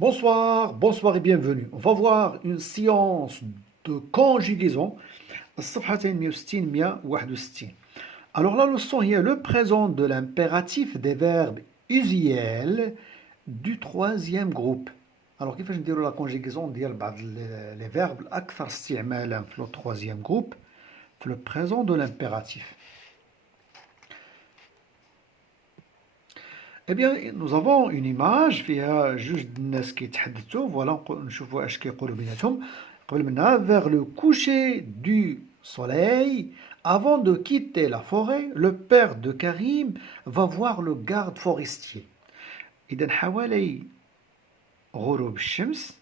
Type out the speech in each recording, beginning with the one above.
Bonsoir, bonsoir et bienvenue. On va voir une séance de conjugaison. الصفحة 160 161. Alors la leçon est le présent de l'impératif des verbes usuels du troisième groupe. Alors كيفاش نديروا la conjugaison ديال بعض les verbes الأكثر استعمالا في le troisième groupe في le présent de l'impératif. Eh bien, nous avons une image فيها جوج الناس كيتحدثوا. Voilà, نشوفوا اش كيقولوا بيناتهم. قبل منها, vers le coucher du soleil, avant de quitter la forêt, le père de Karim va voir le garde forestier. إذا حوالي غروب الشمس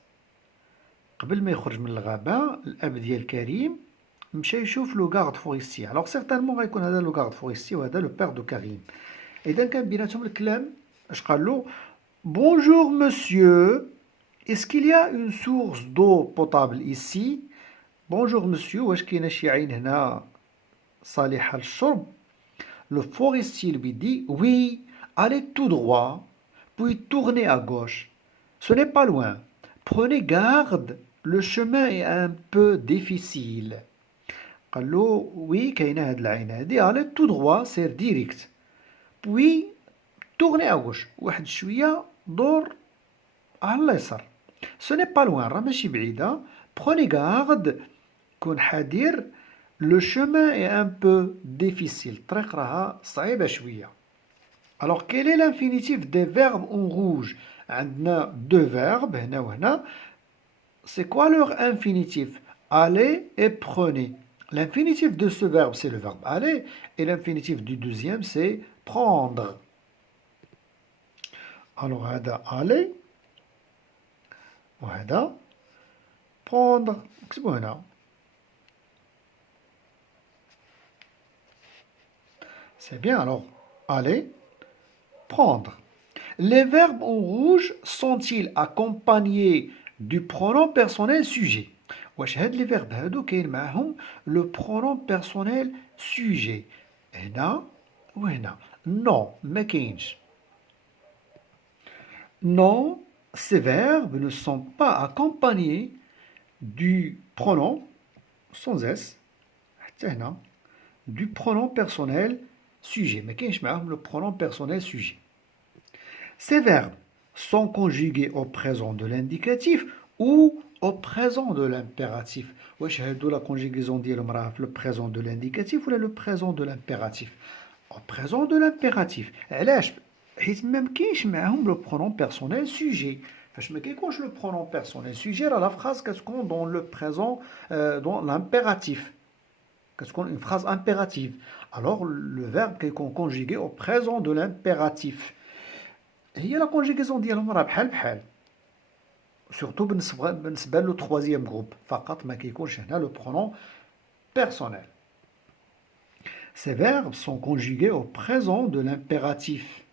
قبل ما يخرج من الغابة الأب ديال كريم مشى يشوف لو garde forestier. Alors certainement غيكون هذا لو garde forestier وهذا le père de Karim. إذا كان بيناتهم الكلام اش قال له Bonjour monsieur, est-ce qu'il y a une source d'eau potable ici? Bonjour monsieur, واش كاينه شي عين هنا صالحة للشرب? Le forestier lui dit Oui, allez tout droit, puis tournez à gauche. Ce n'est pas loin. Prenez garde, le chemin est un peu difficile. قال له Oui, كاينه هاد العين هادي, allez tout droit, c'est direct. Puis tournez à gauche. واحد شوية دور على اليسار. Ce n'est pas loin, راه ماشي بعيدة. Prenez garde, كون حذر. Le chemin est un peu difficile. الطريق راها صعيبة شوية. Alors quel est l'infinitif des verbes en rouge? عندنا deux verbes هنا وهنا. C'est quoi leur infinitif? Allez et prenez. L'infinitif de ce verbe, c'est le verbe aller, et l'infinitif du deuxième, c'est prendre. Alors, هذا aller, وهذا prendre. اكتبوا هنا. C'est bien, alors, aller, prendre. Les verbes en rouge sont-ils accompagnés du pronom personnel sujet? واش هاد لي فيرب هادو كاين معاهم لو برونون بيرسونيل سوجي هنا وهنا؟ نو ما كاينش. Non, ces verbes ne sont pas accompagnés du pronom sans S حتى هنا du pronom personnel sujet. ما كاينش معاهم le pronom personnel sujet. Ces verbes sont conjugués au présent de l'indicatif ou au présent de l'impératif. واش هادو la conjugaison ديالهم راها في le présent de l'indicatif ولا le présent de l'impératif؟ au présent de l'impératif. علاش؟ حيت ما كاينش معاهم le pronom personnel sujet. فاش ما كيكونش le pronom personnel sujet راه la phrase كتكون dans le présent dans l'impératif. كتكون une phrase impérative. Alors le verbe كيكون conjugué au présent de l'impératif. هي la conjugaison ديالهم راه بحال بحال. Surtout بالنسبة لو troisième groupe. فقط ما كيكونش هنا le pronom personnel. Ces verbes sont conjugués au présent de l'impératif.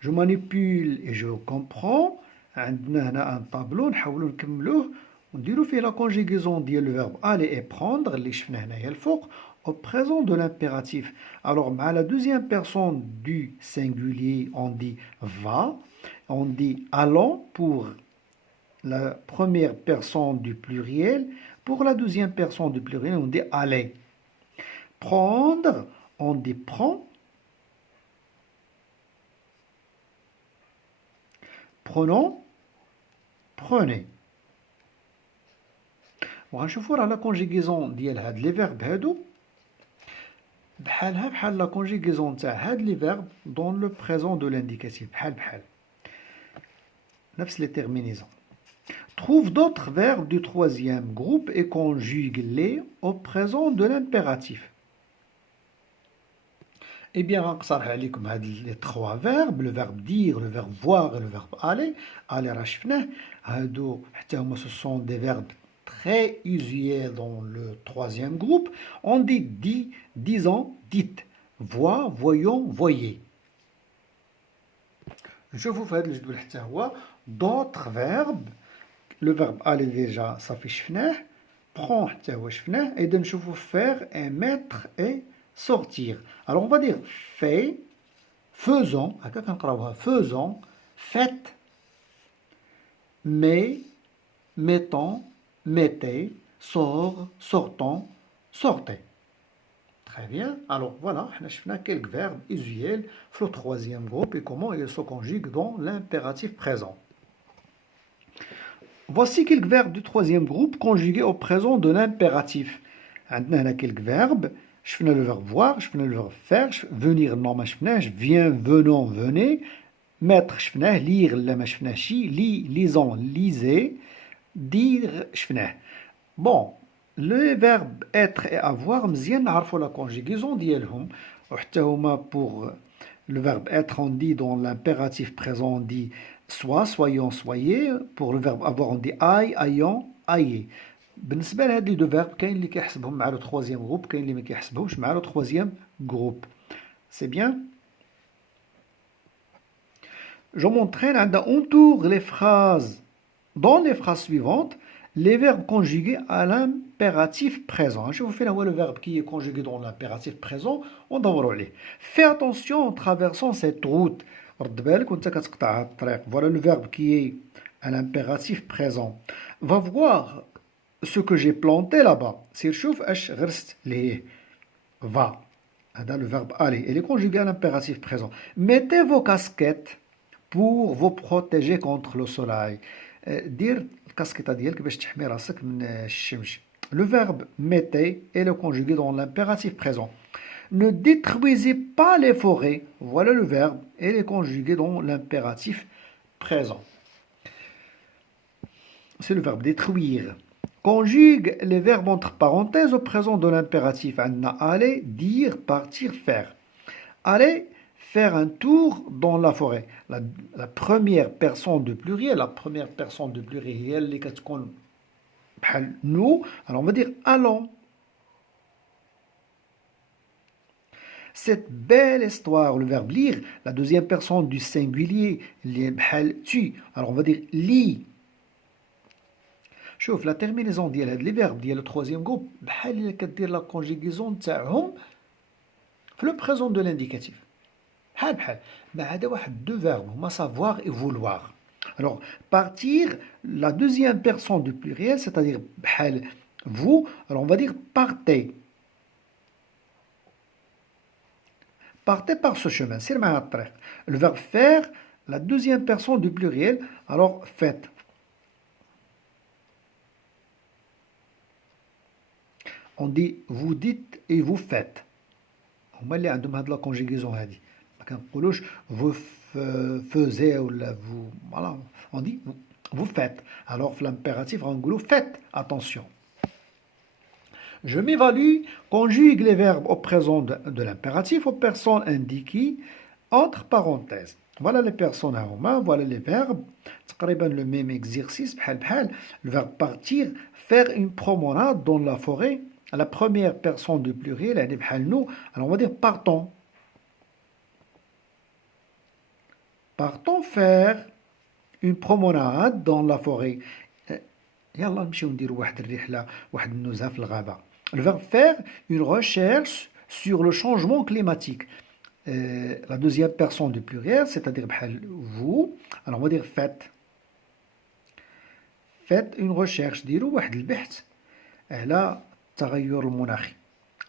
Je manipule et je comprends. عندنا هنا un tableau نحاولوا نكملوه ونديروا فيه la conjugaison ديال le verbe aller et prendre اللي شفنا هنايا الفوق au présent de l'impératif. Alors مع la deuxième personne du singulier on dit va, on dit allons pour la première personne du pluriel. Pour la deuxième personne du pluriel, on dit aller. Prendre, on dit prend. Prenons, prenez. وغنشوفوا راه لا كونجيغيزون ديال هاد لي فيرب هادو بحالها بحال لا كونجيغيزون تاع هاد لي فيرب دون لو بريزون دو لانديكاتيف بحال نفس لي تيرمينيزون. Trouve d'autres verbes du troisième groupe et conjugue-les au présent de l'impératif. Eh bien, غنقصرح عليكم هاد les trois verbes, le verbe dire, le verbe voir et le verbe aller. Aller راه شفناه. هادو حتى هما ce sont des verbes très usuels dans le troisième groupe. On dit dit, disons, dites, vois, voyons, voyez. نشوفوا في هاد الجدول حتى هو d'autres verbes. Le verbe aller déjà صافي شفناه. Prend حتى هو شفناه. إذا نشوفوا faire et mettre et sortir. Alors on va dire fait, faisant, هكا كنقراوها faisant, faites, mais, mettons, mettez, sort, sortant, sortez. Très bien. Alors voilà, on a quelques verbes usuels pour le troisième groupe et comment ils se conjuguent dans l'impératif présent. Voici quelques verbes du troisième groupe conjugués au présent de l'impératif. On a quelques verbes. Je fais le verbe voir, je fais le verbe faire, venir, non, je viens, venons, venez, mettre, je fais lire, je lisons, lisez, dire, je fais. Bon, le verbe être et avoir, مزيان نعرفوا la conjugaison ديالهم وحتى هما pour le verbe être on dit dans l'impératif présent on dit soit, soyons, soyez. Pour le verbe avoir on dit aille, ayons, ayez. بالنسبة لهاد لي دو فيرب كاين اللي كيحسبهم مع لو troisième groupe كاين اللي ما كيحسبوهمش مع لو troisième groupe. C'est bien. Je m'entraîne à entoure les phrases dans les phrases suivantes les verbes conjugués à l'impératif présent. Je vous fais le verbe qui est conjugué dans l'impératif présent. On va voir. Fais attention en traversant cette route. Voilà le verbe qui est à l'impératif présent. Va voir ce que j'ai planté là-bas. C'est va. Le verbe aller. Il est conjugué à l'impératif présent. Mettez vos casquettes pour vous protéger contre le soleil. Dire casquette ديالك باش تحمي راسك من الشمس. Le verbe mettez est le conjugué dans l'impératif présent. Ne détruisez pas les forêts. Voilà le verbe et est conjugué dans l'impératif présent. C'est le verbe détruire. Conjugue les verbes entre parenthèses au présent de l'impératif. Aller, dire, partir, faire. Aller, faire un tour dans la forêt. La première personne de pluriel, les nous, alors on va dire allons. Cette belle histoire, le verbe lire, la deuxième personne du singulier, tu, alors on va dire lis. شوف la terminaison ديال هاد les verbes ديال le troisième groupe بحال اللي كدير la conjugaison تاعهم في le présent de l'indicatif. بحال ما عدا واحد deux verbes هما savoir et vouloir. Alors partir, la deuxième personne du pluriel, c'est-à-dire بحال vous, alors on va dire partez. Partez par ce chemin. C'est le verbe faire, la deuxième personne du pluriel, alors faites. On dit vous dites et vous faites. هما اللي عندهم هاد لا كونجيغيزون هادي ما كنقولوش vous faisiez ولا vous voilà on dit vous faites. Alors l'impératif on faites attention. Je m'évalue conjugue les verbes au présent de l'impératif aux personnes indiquées entre parenthèses. Voilà les personnes à Roma, voilà les verbes. تقريبا le même exercice بحال le verbe partir, faire une promenade dans la forêt. À la première personne du pluriel, elle est بحال nous. Alors on va dire partons. Partons faire une promenade dans la forêt. يلا نمشيو نديرو واحد الرحلة واحد النزهة في الغابة. Le verbe faire une recherche sur le changement climatique. La deuxième personne du pluriel, c'est-à-dire vous, alors on va dire faites. Faites une recherche. ديروا واحد البحث على التغير المناخي.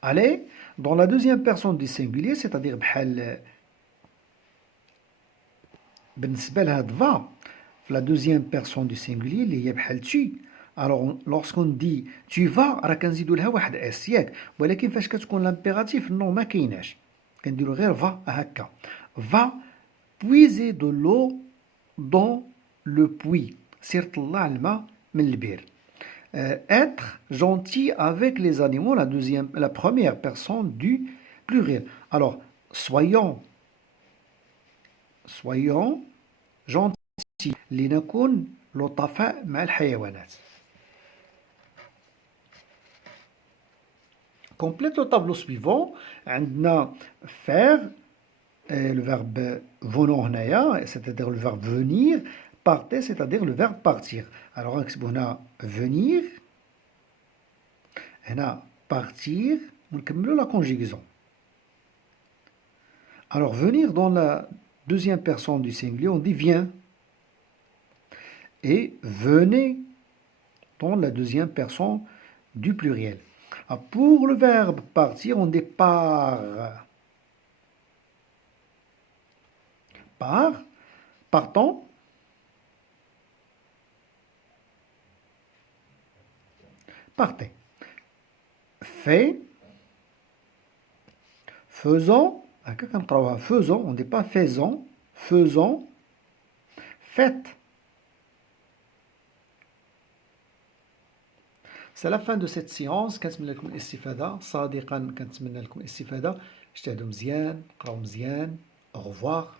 Allez, dans la deuxième personne du singulier, c'est-à-dire بحال بالنسبة لهاد va, la deuxième personne du singulier اللي هي بحال tu. Alors lorsqu'on dit tu vas راه كنزيدوا لها واحد اس ياك ولكن فاش كتكون لامبيراتيف نو ما كايناش كنديروا غير va هكا. Va puiser de l'eau dans le puits. سير طلع الماء من البير. Être gentil avec les animaux, la première personne du pluriel. Alors soyons gentils لنكون لطفاء مع الحيوانات. Complète le tableau suivant. عندنا faire, le verbe venons هنايا, c'est-à-dire le verbe venir. Partez, c'est-à-dire le verbe partir. Alors نكتبو هنا venir, هنا partir, ونكملو la conjugaison. Alors, venir dans la deuxième personne du singulier, on dit viens. Et venez dans la deuxième personne du pluriel. Alors, pour le verbe partir, on dit part. Part, partons. Partez. Fait, faisons, faisons, on ne dit pas faisons, faisons, faites. C'est la fin de cette séance. كنتمنى لكم الاستفادة صادقا. كنتمنى لكم الاستفادة. اجتهدوا مزيان، قراو مزيان. Au revoir.